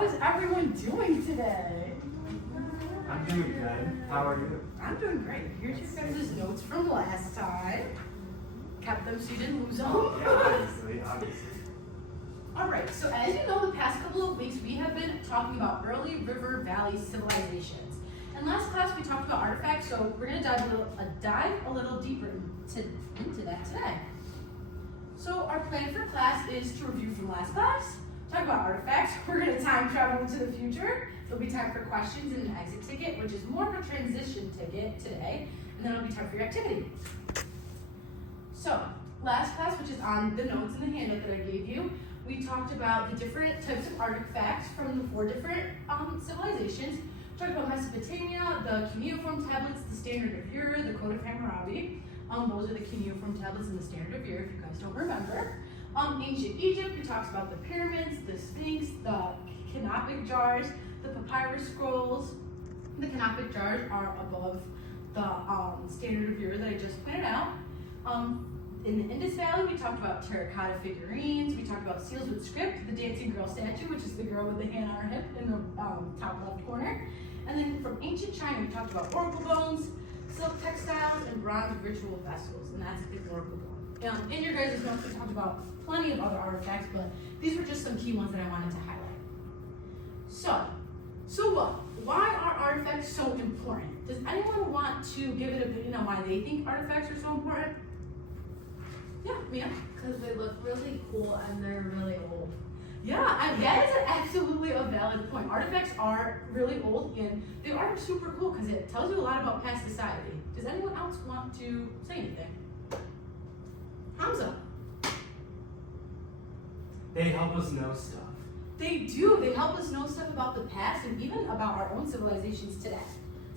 how is everyone doing today? I'm doing good. How are you? I'm doing great. Here's your guys' notes from last time. Kept them so you didn't lose them. Yeah, obviously. Alright, so as you know, the past couple of weeks we have been talking about early river valley civilizations. In last class we talked about artifacts, so we're going to dive a little deeper into that today. So our plan for class is to review from last class, talk about artifacts, we're going to time travel into the future, there'll be time for questions and an exit ticket, which is more of a transition ticket today, and then it'll be time for your activity. So, last class, which is on the notes in the handout that I gave you, we talked about the different types of artifacts from the 4 different civilizations. We talked about Mesopotamia, the cuneiform tablets, the Standard of Ur, the Code of Hammurabi. Those are the cuneiform tablets and the Standard of Ur, if you guys don't remember. Ancient Egypt, we talked about the pyramids, the Sphinx, the canopic jars, the papyrus scrolls. The canopic jars are above the Standard of Ur that I just pointed out. In the Indus Valley, we talked about terracotta figurines, we talked about seals with script, the dancing girl statue, which is the girl with the hand on her hip in the top left corner. And then from ancient China, we talked about oracle bones, silk textiles, and bronze ritual vessels, and that's the oracle bone. In your guys' notes, we talked about plenty of other artifacts, but these were just some key ones that I wanted to highlight. So what? Why are artifacts so important? Does anyone want to give an opinion on why they think artifacts are so important? Yeah, Mia? Because they look really cool and they're really old. Yeah, that is absolutely a valid point. Artifacts are really old and they are super cool because it tells you a lot about past society. Does anyone else want to say anything? Hamza? They help us know stuff. They do. They help us know stuff about the past and even about our own civilizations today.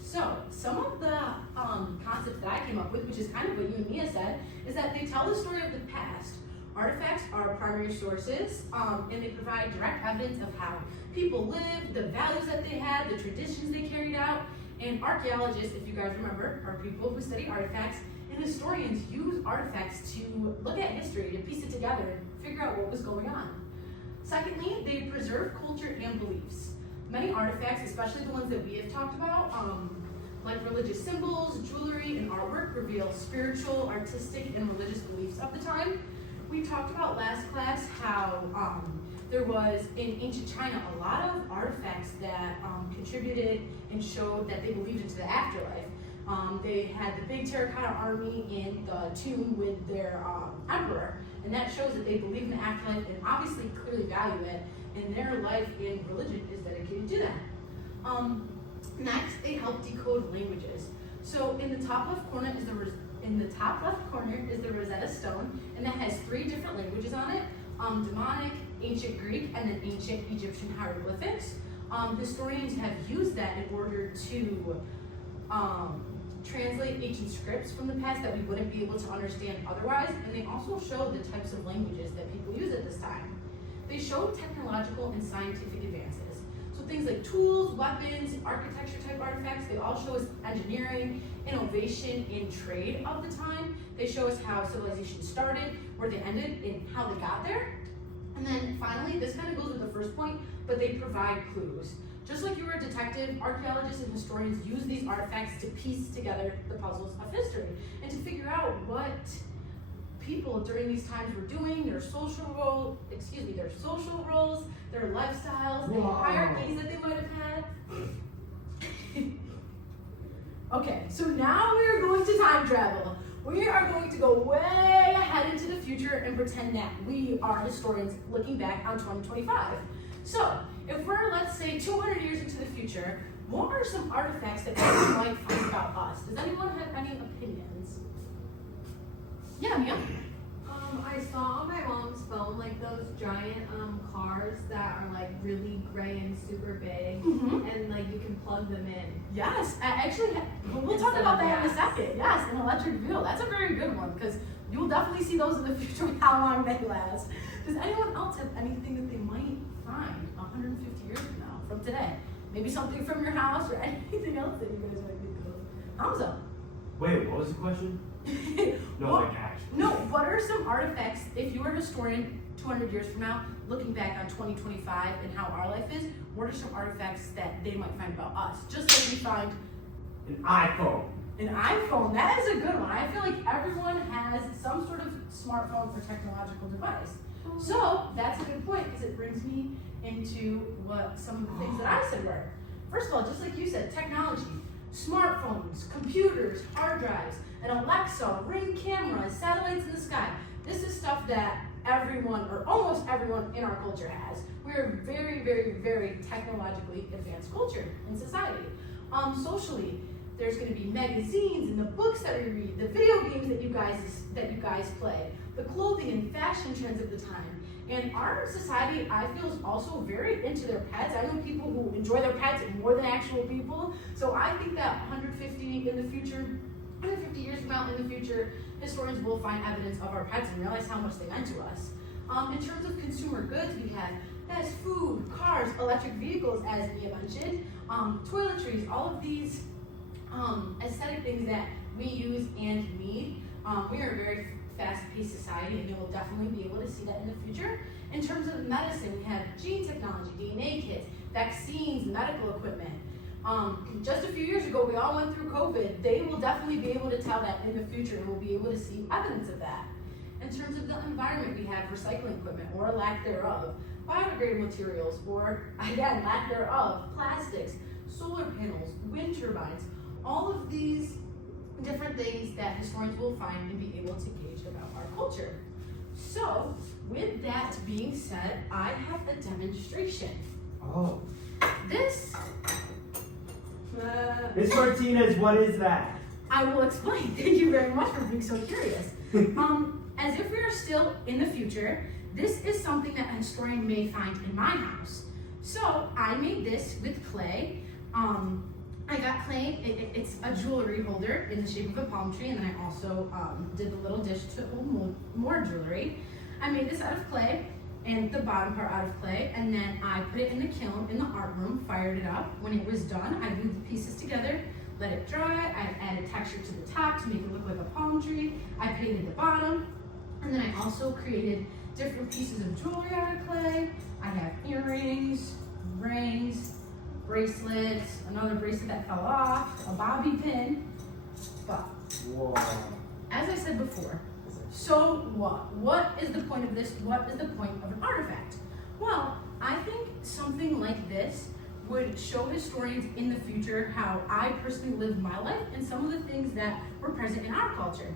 So, some of the concepts that I came up with, which is kind of what you and Mia said, is that they tell the story of the past. Artifacts are primary sources, and they provide direct evidence of how people lived, the values that they had, the traditions they carried out. And archaeologists, if you guys remember, are people who study artifacts, and historians use artifacts to look at history, to piece it together, and figure out what was going on. Secondly, they preserve culture and beliefs. Many artifacts, especially the ones that we have talked about, like religious symbols, jewelry, and artwork, reveal spiritual, artistic, and religious beliefs of the time. We talked about last class how there was, in ancient China, a lot of artifacts that contributed and showed that they believed into the afterlife. They had the big terracotta army in the tomb with their emperor, and that shows that they believe in the afterlife and obviously clearly value it, and their life in religion is dedicated to that. Next, they help decode languages. So in the top left corner is the Rosetta Stone, and that has 3 different languages on it: Demonic, Ancient Greek, and then Ancient Egyptian hieroglyphics. Historians have used that in order to translate ancient scripts from the past that we wouldn't be able to understand otherwise, and they also show the types of languages that people use at this time. They show technological and scientific advances. So things like tools, weapons, architecture type artifacts, they all show us engineering, innovation, and trade of the time. They show us how civilization started, where they ended, and how they got there. And then finally, this kind of goes with the first point, but they provide clues. Just like you were a detective, archaeologists and historians use these artifacts to piece together the puzzles of history and to figure out what people during these times were doing, their social roles, their lifestyles, the hierarchies that they might have had. Okay, so now we are going to time travel. We are going to go way ahead into the future and pretend that we are historians looking back on 2025. So, if we're, let's say, 200 years into the future, what are some artifacts that people might find about us? Does anyone have any opinions? Yeah, Mia? I saw on my mom's phone like those giant cars that are like really gray and super big, and like you can plug them in. Yes, we'll talk about that in a second. Yes, an electric vehicle. That's a very good one because you'll definitely see those in the future with how long they last. Does anyone else have anything that they might find 150 years from now, from today? Maybe something from your house or anything else that you guys might think of. Hamza. Wait, what was the question? No, What- like actually. No, what are some artifacts, if you were a historian 200 years from now, looking back on 2025 and how our life is, what are some artifacts that they might find about us? Just like we find An iPhone. an iPhone. That is a good one. I feel like everyone has some sort of smartphone or technological device. So that's a good point because it brings me into what some of the things that I said were. First of all, just like you said, technology, smartphones, computers, hard drives, an Alexa, Ring cameras, satellites in the sky. This is stuff that everyone or almost everyone in our culture has. We're a very, very, very technologically advanced culture in society. Socially, there's going to be magazines and the books that we read, the video games that you guys play, the clothing and fashion trends of the time. And our society, I feel, is also very into their pets. I know people who enjoy their pets more than actual people. So I think that 150 years from now in the future, historians will find evidence of our pets and realize how much they meant to us. In terms of consumer goods, we have fast food, cars, electric vehicles, as Mia mentioned, toiletries, all of these aesthetic things that we use and need. We are a very fast-paced society, and you will definitely be able to see that in the future. In terms of medicine, we have gene technology, DNA kits, vaccines, medical equipment. Just a few years ago, we all went through COVID. They will definitely be able to tell that in the future, and we'll be able to see evidence of that. In terms of the environment, we have recycling equipment, or lack thereof, biodegradable materials, or again, lack thereof, plastics, solar panels, wind turbines, all of these different things that historians will find and be able to gauge about our culture. So, with that being said, I have a demonstration. Oh. This, Miss Martinez, what is that? I will explain. Thank you very much for being so curious. As if we are still in the future, this is something that a historian may find in my house. So, I made this with clay. I got clay, it's a jewelry holder in the shape of a palm tree, and then I also did the little dish to hold more jewelry. I made this out of clay, and the bottom part out of clay, and then I put it in the kiln in the art room, fired it up. When it was done, I glued the pieces together, let it dry, I added texture to the top to make it look like a palm tree, I painted the bottom, and then I also created different pieces of jewelry out of clay. I have earrings, rings, bracelets, another bracelet that fell off, a bobby pin. But Whoa. as I said before, so what? What is the point of this? What is the point of an artifact? Well, I think something like this would show historians in the future how I personally lived my life and some of the things that were present in our culture.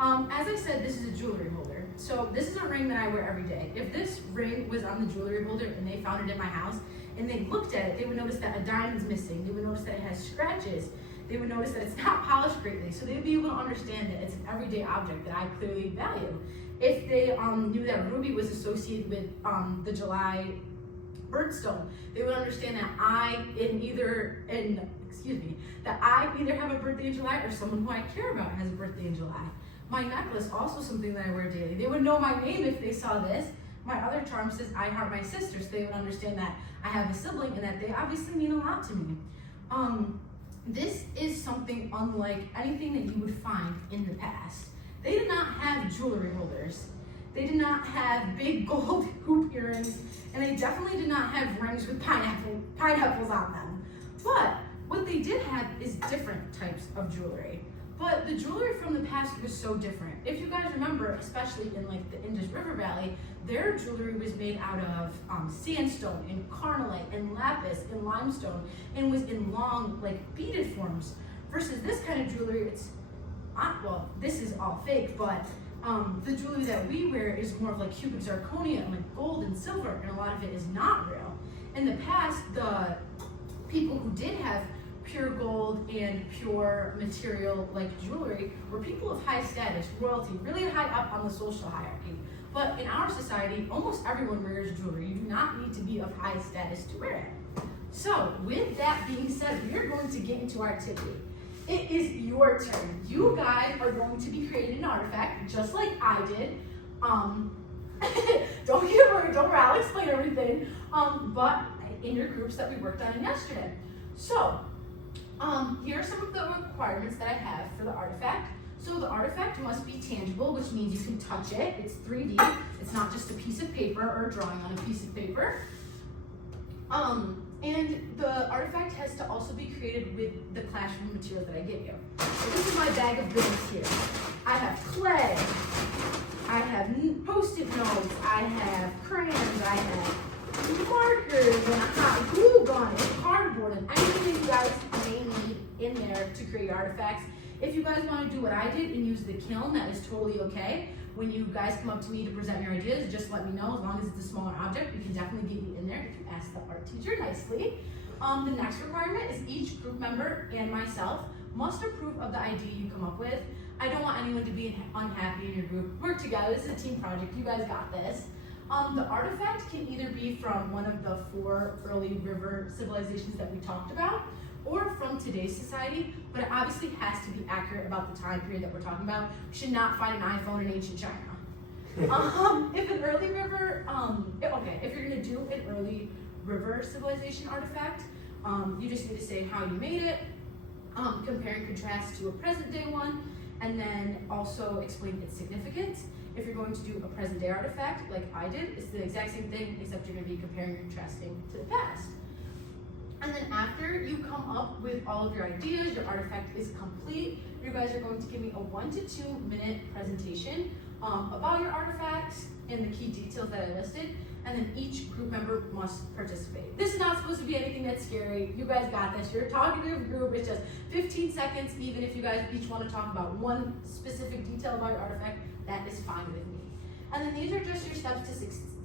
As I said, this is a jewelry holder. So this is a ring that I wear every day. If this ring was on the jewelry holder and they found it in my house and they looked at it, they would notice that a diamond's missing. They would notice that it has scratches. They would notice that it's not polished greatly. So they'd be able to understand that it's an everyday object that I clearly value. If they knew that ruby was associated with the July birthstone, they would understand that I either have a birthday in July or someone who I care about has a birthday in July. My necklace, also something that I wear daily. They would know my name if they saw this. My other charm says, I heart my sister, so they would understand that I have a sibling and that they obviously mean a lot to me. This is something unlike anything that you would find in the past. They did not have jewelry holders. They did not have big gold hoop earrings, and they definitely did not have rings with pineapples on them. But what they did have is different types of jewelry. But the jewelry from the past was so different. If you guys remember, especially in like the Indus River Valley, their jewelry was made out of sandstone and carnallite and lapis and limestone and was in long like beaded forms. Versus this kind of jewelry, well, this is all fake, but the jewelry that we wear is more of like cubic zirconia and like gold and silver, and a lot of it is not real. In the past, the people who did have pure gold and pure material like jewelry were people of high status, royalty, really high up on the social hierarchy. But in our society, almost everyone wears jewelry. You do not need to be of high status to wear it. So with that being said, we are going to get into our activity. It is your turn. You guys are going to be creating an artifact just like I did. Don't get worried, don't worry, I'll explain everything. But in your groups that we worked on yesterday. So, here are some of the requirements that I have for the artifact. So the artifact must be tangible, which means you can touch it. It's 3D. It's not just a piece of paper or a drawing on a piece of paper. And the artifact has to also be created with the classroom materials that I give you. So this is my bag of goodies here. I have clay, I have Post-it notes, I have crayons, I have markers, and a hot glue gun, and cardboard, and anything that you guys may need in there to create your artifacts. If you guys want to do what I did and use the kiln, that is totally okay. When you guys come up to me to present your ideas, just let me know. As long as it's a smaller object, we can definitely get you in there if you ask the art teacher nicely. The next requirement is each group member and myself must approve of the idea you come up with. I don't want anyone to be unhappy in your group. Work together. This is a team project. You guys got this. The artifact can either be from one of the 4 early river civilizations that we talked about, or from today's society, but it obviously has to be accurate about the time period that we're talking about. We should not find an iPhone in ancient China. If an early river, if you're gonna do an early river civilization artifact, you just need to say how you made it, compare and contrast to a present day one, and then also explain its significance. If you're going to do a present day artifact, like I did, it's the exact same thing, except you're gonna be comparing and contrasting to the past. And then after you come up with all of your ideas, your artifact is complete, you guys are going to give me a 1 to 2 minute presentation about your artifacts and the key details that I listed, and then each group member must participate. This is not supposed to be anything that's scary. You guys got this. You're talking to a group. It's just 15 seconds, even if you guys each want to talk about one specific detail about your artifact, that is fine with me. And then these are just your steps to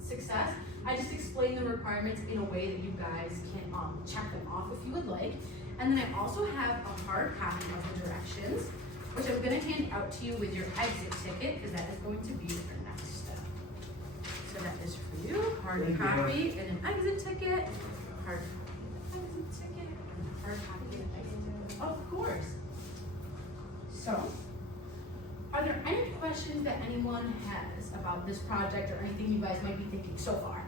success. I just explain the requirements in a way that you guys can check them off if you would like. And then I also have a hard copy of the directions, which I'm going to hand out to you with your exit ticket, because that is going to be your next step. So that is for you, hard copy and an exit ticket, hard copy and an exit ticket, and a hard copy and an exit ticket. Of course. So, are there any questions that anyone has about this project or anything you guys might be thinking so far?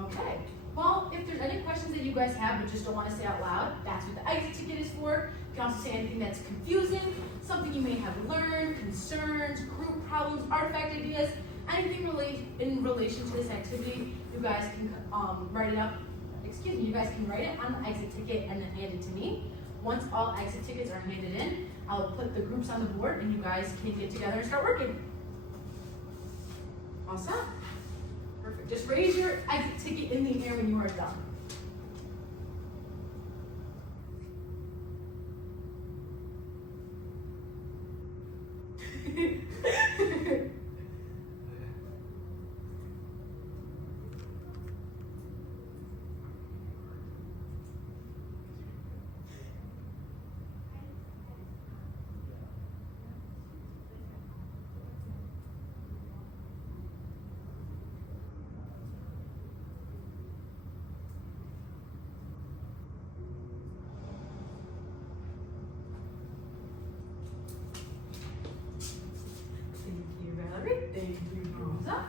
Okay. Well, if there's any questions that you guys have but just don't want to say out loud, that's what the exit ticket is for. You can also say anything that's confusing, something you may have learned, concerns, group problems, artifact ideas, anything in relation to this activity. You guys can write it up. You guys can write it on the exit ticket and then hand it to me. Once all exit tickets are handed in, I'll put the groups on the board and you guys can get together and start working. All set? Perfect. Just raise your exit ticket in the air when you are done. Thank you, Rosa.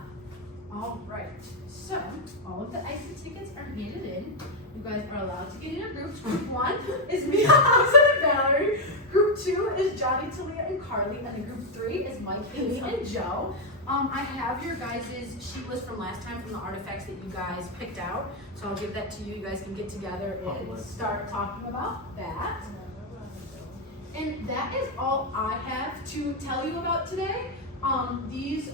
All right, so all of the exit tickets are handed in. You guys are allowed to get in your groups. Group 1 is me, Allison, and Valerie. Group 2 is Johnny, Talia, and Carly. And then group 3 is Mike, Amy, and Joe. I have your guys' sheet list from last time from the artifacts that you guys picked out. So I'll give that to you. You guys can get together and start talking about that. And that is all I have to tell you about today. I'm gonna leave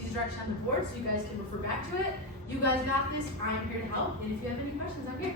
these directions on the board so you guys can refer back to it. You guys got this, I'm here to help, and if you have any questions, I'm here.